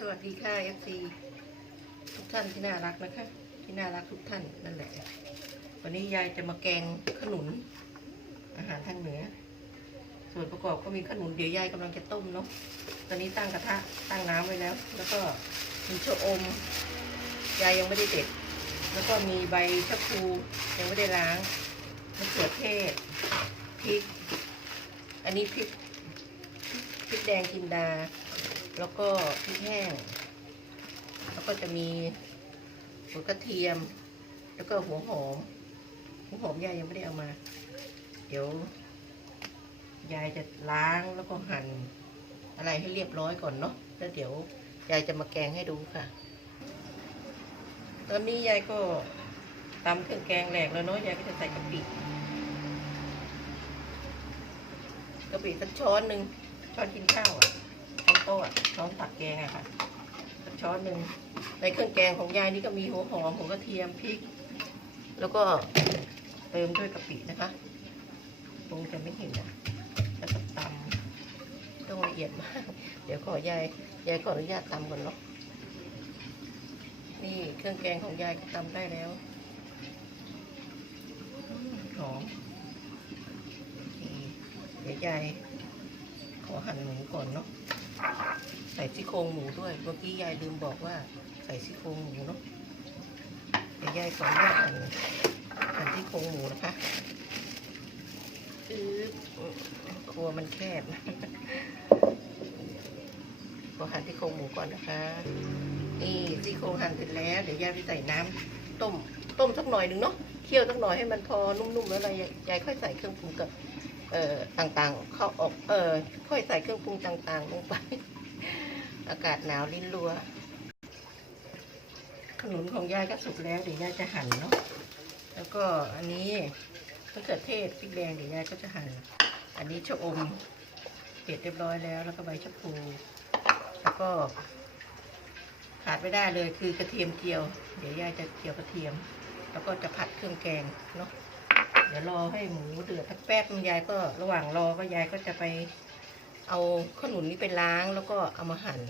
สวัสดีค่ะ FC ทุกท่านที่น่ารักนะคะ ที่น่ารักทุกท่านนั่นแหละ วันนี้ยายจะมาแกงขนุน อาหารทางเหนือ ส่วนประกอบก็มีขนุนเดี๋ยวยายกำลังจะต้มเนาะตอนนี้ตั้งกระทะตั้งน้ำไว้แล้ว แล้วก็มีชะอมยายยังไม่ได้เด็ด แล้วก็มีใบชะพลูยังไม่ได้ล้างมะเขือเทศพริก อันนี้พริกพริกแดงจินดา แล้วก็พริกแห้ง แล้วก็จะมีหัวกระเทียม แล้วก็หัวหอม หัวหอมยายยังไม่ได้เอามา เดี๋ยวยายจะล้างแล้วก็หั่นอะไรให้เรียบร้อยก่อนเนาะ แล้วเดี๋ยวยายจะมาแกงให้ดูค่ะ ตอนนี้ยายก็ตำเครื่องแกงแหลกแล้วเนาะ ยายก็จะใส่กะปิกะปิสักช้อนหนึ่งช้อนกินข้าวอะ โต๊ะอะช้อนตักแกงอะค่ะช้อนหนึ่งในเครื่องแกงของยายนี่ก็มีหัวหอมหัวกระเทียมพริก แล้วก็เติมด้วยกะปินะคะคงจะไม่เห็นนะแล้วก็ตำต้องละเอียดมาก เดี๋ยวขอยายยายขออนุญาตตำก่อนเนาะนี่เครื่องแกงของยายก็ตำได้แล้วหอมนี่เดี๋ยวยายขอหั่นหมูก่อนเนาะ ใส่ซี่โครงหมูด้วย เมื่อกี้ยายลืมบอกว่าใส่ซี่โครงหมูเนาะเดี๋ยวยายขอนุญาหั่นหั่นซี่โครงหมูนะคะอือครัวมันแคบขอหั่นซี่โครงหมูก่อนนะคะ นี่ซี่โครงหั่นเสร็จแล้ว เดี๋ยวยายไปใส่น้ำต้ม ต้มสักหน่อยหนึ่งเนาะ เคี่ยวสักหน่อยให้มันพอนุ่มๆแล้วเรายายค่อยใส่เครื่องปรุงกับเอ่อต่างๆ เข้าออก เอ่อค่อยใส่เครื่องปรุงต่างๆลงไป อากาศหนาวลิ้นรัว ขนุนของยายก็สุกแล้วเดี๋ยวยายจะหั่นเนาะ แล้วก็อันนี้มะเขือเทศพริกแดงเดี๋ยวยายก็จะหั่น อันนี้ชะอมเผ็ดเรียบร้อยแล้ว แล้วก็ใบชะพลูแล้วก็ ขาดไม่ได้เลยคือกระเทียมเจียว เดี๋ยวยายจะเจียวกระเทียม แล้วก็จะผัดเครื่องแกงเนาะ เดี๋ยวรอให้หมูเดือดสักแป๊บนึงยายก็ระหว่างรอก็ยายก็จะไป เอาขนุนนี้ไปล้างแล้วก็เอามาหั่น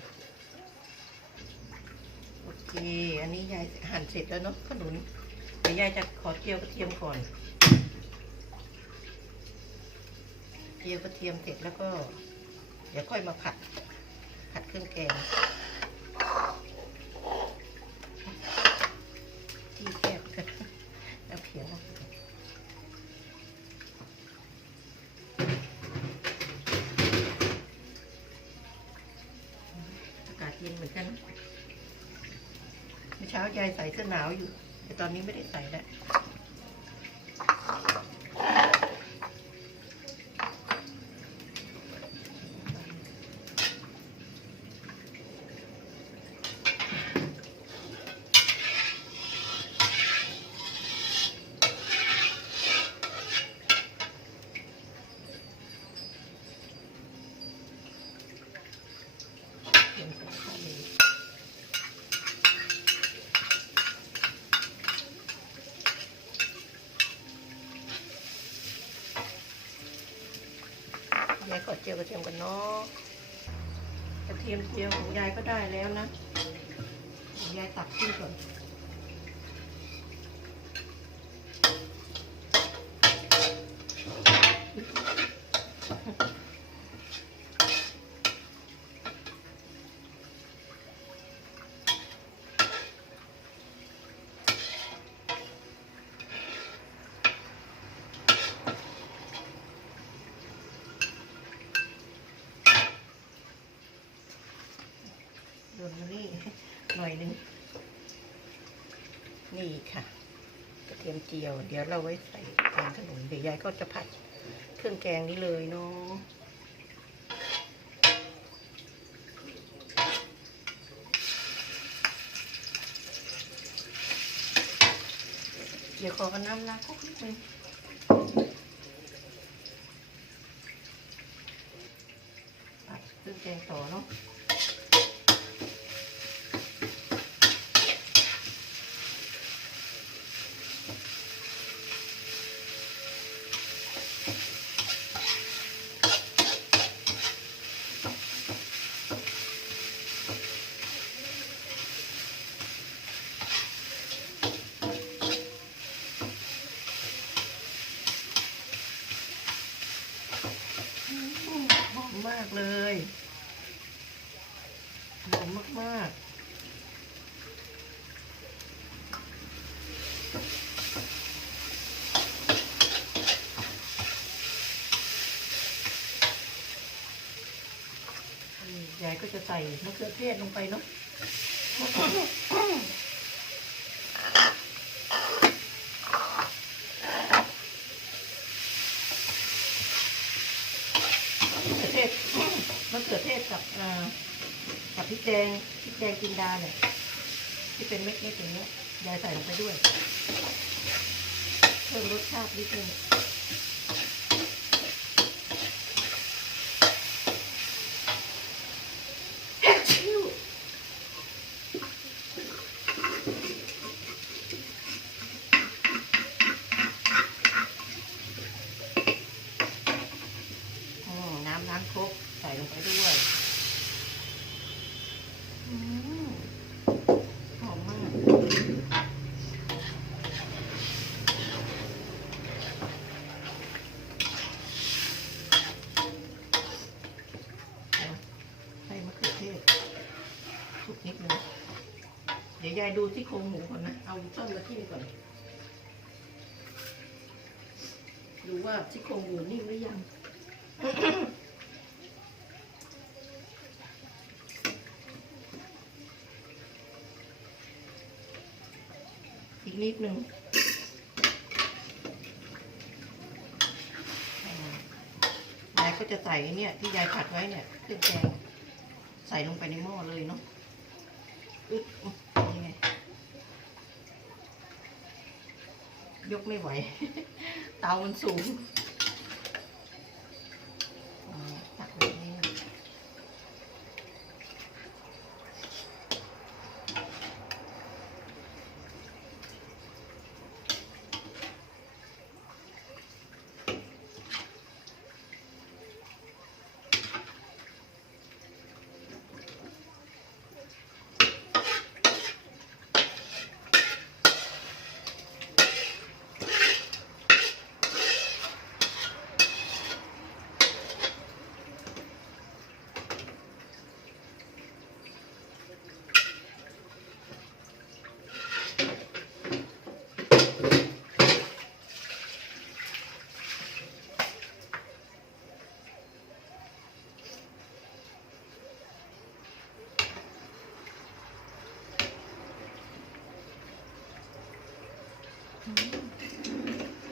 โอเคอันนี้ยายหั่นเสร็จแล้วเนาะขนุนเดี๋ยวยายจะขอเจียวกระเทียมก่อน เจียวกระเทียมเสร็จแล้วก็ เดี๋ยวค่อยมาผัดผัดเครื่องแกง ยายใส่เสื้อหนาวอยู่ แต่ตอนนี้ไม่ได้ใส่แล้วเตรียมกับข้าวเลย ก็เจียวกระเทียมกันเนาะกระเทียมเจียวของยายก็ได้แล้วนะยวยายตักขึ้นก่อน โดนมานี่ หน่อยหนึง นี่ค่ะ กระเทียมเจียว เดี๋ยวเราไว้ใส่แกงขนมเดี๋ยวยายก็จะผัดเครื่องแกงนี้เลยเนาะเดี๋ยวขอกันน้ำล้างคุกนิดนึงผัดเครื่องแกงต่อเนาะ หอมมากๆนี่ยาย ก็จะใส่มะเขือเทศลงไปเนาะมะเขือเทศมะเขือเทศกับเอ่อกับพริกแดงพริกแดงจินดาเนี่ยที่เป็นเม็ดๆอย่างเงี้ยยายใส่ลงไปด้วย เพิ่มรสชาตินิดนึงชิวอืมน้ำน้ำครกใส่ลงไปด้วยอืม หอมมาก ใส่มะเขือเทศสุกนิดนึงเดี๋ยวยายดูที่โครงหมูก่อนนะ เอาต้นมาที่ก่อน ดูว่าที่โครงหมูนิ่มหรือยัง นิดนึงอ่ายายก็จะใส่เนี่ย ที่ยายผัดไว้เนี่ยเครื่องแกงใส่ลงไปในหม้อเลยเนาะอึ๊บนี่ไงยกไม่ไหว เตามันสูงอ่าตักแบบนี้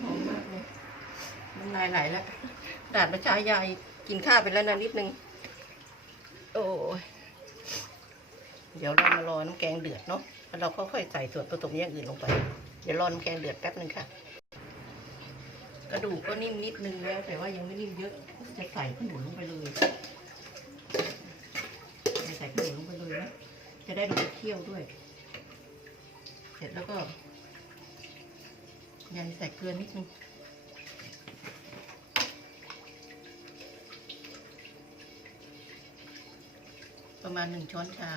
หอมมากเลยน้ำลาย ไหลแล้วดาดประชายายกินข้าวไปแล้วนะนิดนึง โอ้ยเดี๋ยวเรามารอน้ำแกงเดือดเนาะแล้วเราค่อยๆใส่ส่วนผสมอย่างอื่นลงไป เดี๋ยวรอน้ำแกงเดือดแป๊บนึงค่ะ กระดูกก็นิ่มนิดนึงแล้ว แต่ว่ายังไม่นิ่มเยอะ จะใส่ขนุนลงไปเลยจะใส่ขนุนลงไปเลยนะ จะได้ดูเคี่ยวด้วย เสร็จแล้วก็ยายใส่เกลือนิดนึง ประมาณหนึ่งช้อนชา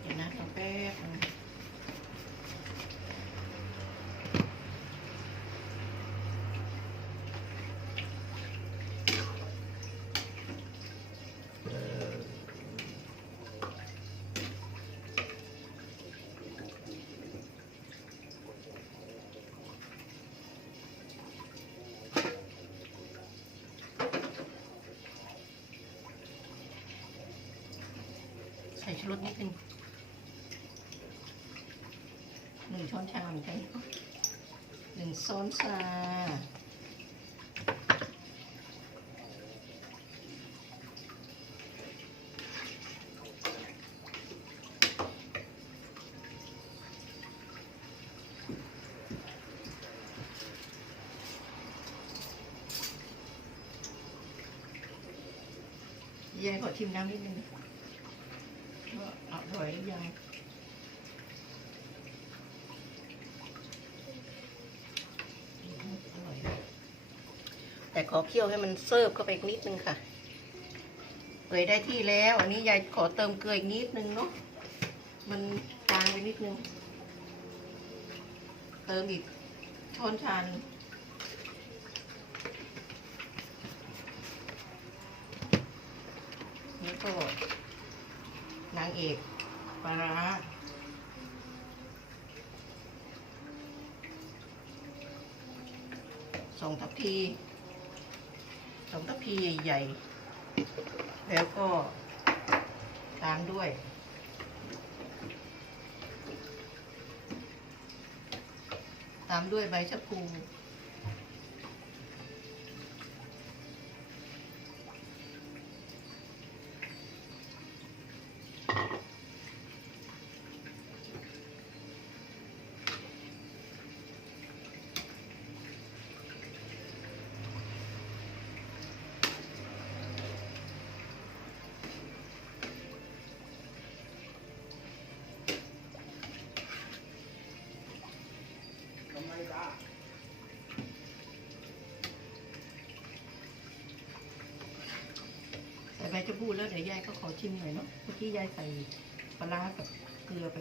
เดี๋ยวนะรอแป๊บนึง ใส่ชูรสนิดนึงหนึ่งช้อนชาเหมือนกันหนึ่งช้อนชายายขอชิมน้ำนิดนึง อร่อยยังอืมอร่อยแต่ขอเคี่ยวให้มันเสิร์ฟเข้าไปนิดนึงค่ะเปื่อยได้ที่แล้ว อันนี้ยายขอเติมเกลืออีกนิดนึงเนาะ มันจางไปนิดนึง เติมอีกช้อนชานึงแล้วก็นางเอก ปลาร้าสองทัพพีสองทัพพีใหญ่ๆ แล้วก็ตามด้วยตามด้วยใบชะพู ใส่ใบชะพูแล้วเดี๋ยวยายก็ขอชิมหน่อยเนาะเมื่อกี้ยายใส่ปลากับเกลือไป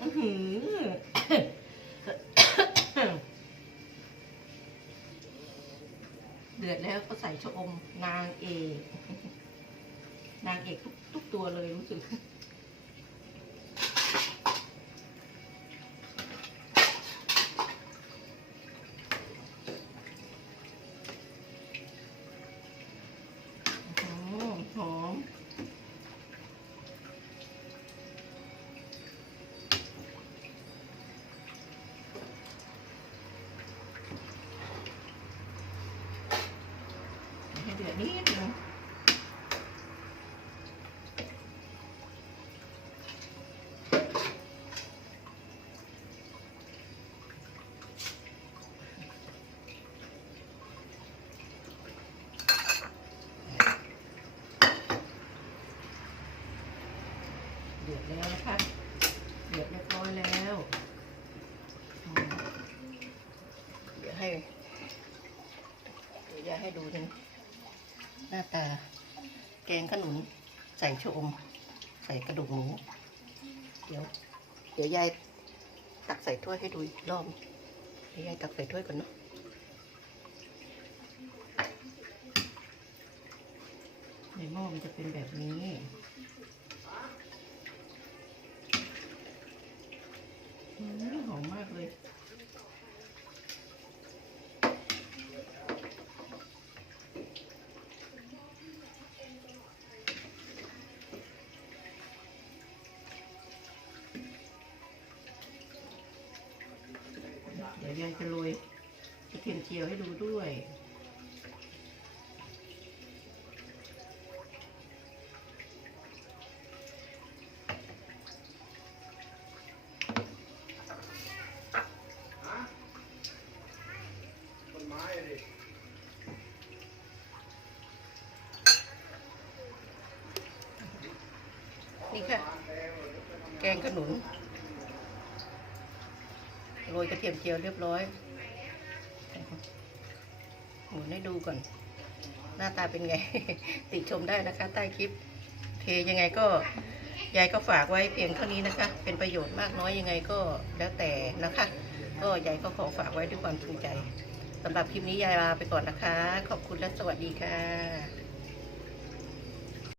อือหือเดือดแล้วก็ใส่ชะอมนางเอก นางเอกทุกทุกตัวเลยรู้สึก อื้อหือหอม ให้เดือดนิดนึง เดือดแล้วนะคะเดือดเรียบร้อยแล้วอืมเดี๋ยวให้เดี๋ยวยายให้ดูหนึ่งหน้าตา แกงขนุนใส่ชะอม ใส่กระดูกหมู เดี๋ยว เดี๋ยวยายตักใส่ถ้วยให้ดูอีกรอบเดี๋ยวยายตักใส่ถ้วยก่อนเนาะในหม้อมันจะเป็นแบบนี้ ดี๋ยวยายจะโรยกระเทียมเจียวให้ดูด้วยนี่ค่ะแกงขนุน โรยกระเทียมเจียวเรียบร้อยหมุนให้ดูก่อน หน้าตาเป็นไง ติชมได้นะคะ ใต้คลิปเคยังไงก็ยายก็ฝากไว้เพียงเท่านี้นะคะ เป็นประโยชน์มากน้อยยังไงก็แล้วแต่นะคะ ก็ยายก็ขอฝากไว้ด้วยความจริงใจสำหรับคลิปนี้ยายลาไปก่อนนะคะ ขอบคุณและสวัสดีค่ะ